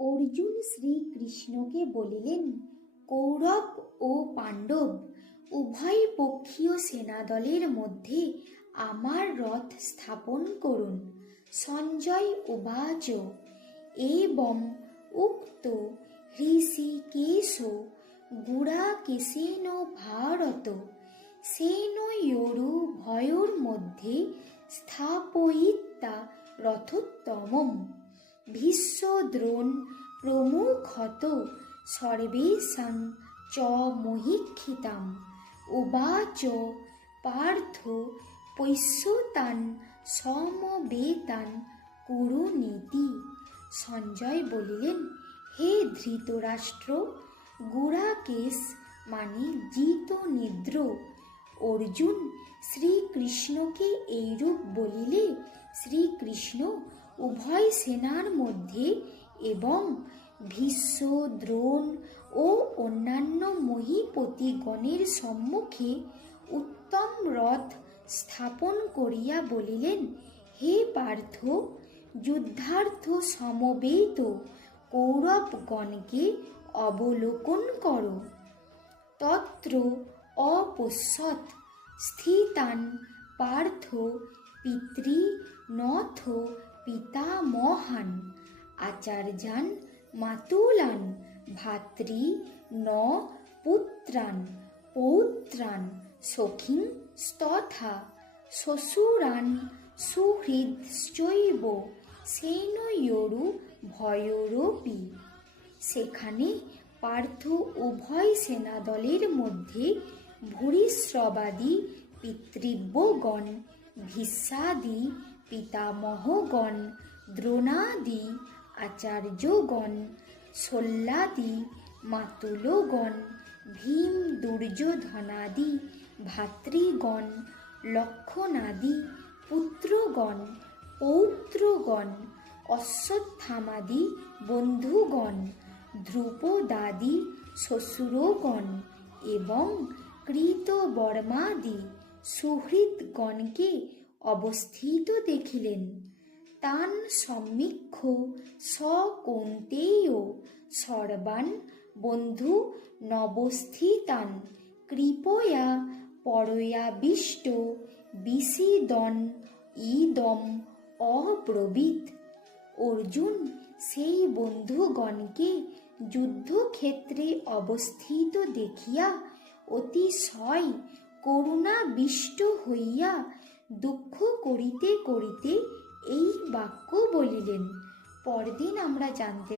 অর্জুন শ্রীকৃষ্ণকে বলিলেন, কৌরব ও পাণ্ডব উভয় পক্ষীয় সেনাদলের মধ্যে আমার রথ স্থাপন করুন। সঞ্জয় উবাচ এবম উক্ত হৃষীকেশ গুড়াকেশেন ভারত সেনয়োরুভয়োর মধ্যে স্থাপয়িত্বা রথোত্তমম। ভীষ্ম দ্রোণ প্রমুখত সর্বেষাং চ মহীক্ষিতাম। উবাচ পার্থ পৈশ্যতান সমবেতান কুরুনীতি। সঞ্জয় বলিলেন, হে ধৃতরাষ্ট্র, গুড়াকেশ মানে জিত নিদ্র। অর্জুন শ্রীকৃষ্ণকে এইরূপ বলিলে শ্রীকৃষ্ণ উভয় সেনার মধ্যে এবং ভীষ্ম দ্রোণ ও অন্যান্য মহীপতিগণের সম্মুখে উত্তম রথ স্থাপন করিয়া বলিলেন, হে পার্থ, যুদ্ধার্থ সমবেত কৌরবগণকে অবলোকন কর। তত্র অপশ্যৎ স্থিতান পার্থ পিতৃনথ পিতামহান আচার্যান মাতুলান ভ্রাতৃ ন পুত্রান পৌত্রান সখীংস্তথা শ্বশুরান সুহৃদশ্চৈব সেনয়োরুভয়োরপি। সেখানে পার্থ উভয় সেনাদলের মধ্যে ভূরিশ্রবাদি পিতৃব্যগণ, ভীষ্মাদি পিতামহগণ, দ্রোণাদি আচার্যগণ, শল্যাদি মাতুলগণ, ভীম দুর্যোধনাদি ভ্রাতৃগণ, লক্ষ্মণাদি পুত্রগণ, পৌত্রগণ, অশ্বত্থামাদি বন্ধুগণ, ধ্রুপদাদি শ্বশুরগণ এবং কৃতবর্মাদি সুহৃদগণকে অবস্থিত দেখিলেন। তান সম্মীক্ষ সকৌন্তেয় সর্বান বন্ধু নবস্থিতান কৃপয়া পরয়াবিষ্ট বিষীদন ইদম অব্রবীৎ। অর্জুন সেই বন্ধুগণকে যুদ্ধক্ষেত্রে অবস্থিত দেখিয়া অতিশয় করুণাবিষ্ট হইয়া দুঃখ করিতে করিতে এই বাক্য বলিলেন। পরদিন আমরা জানতে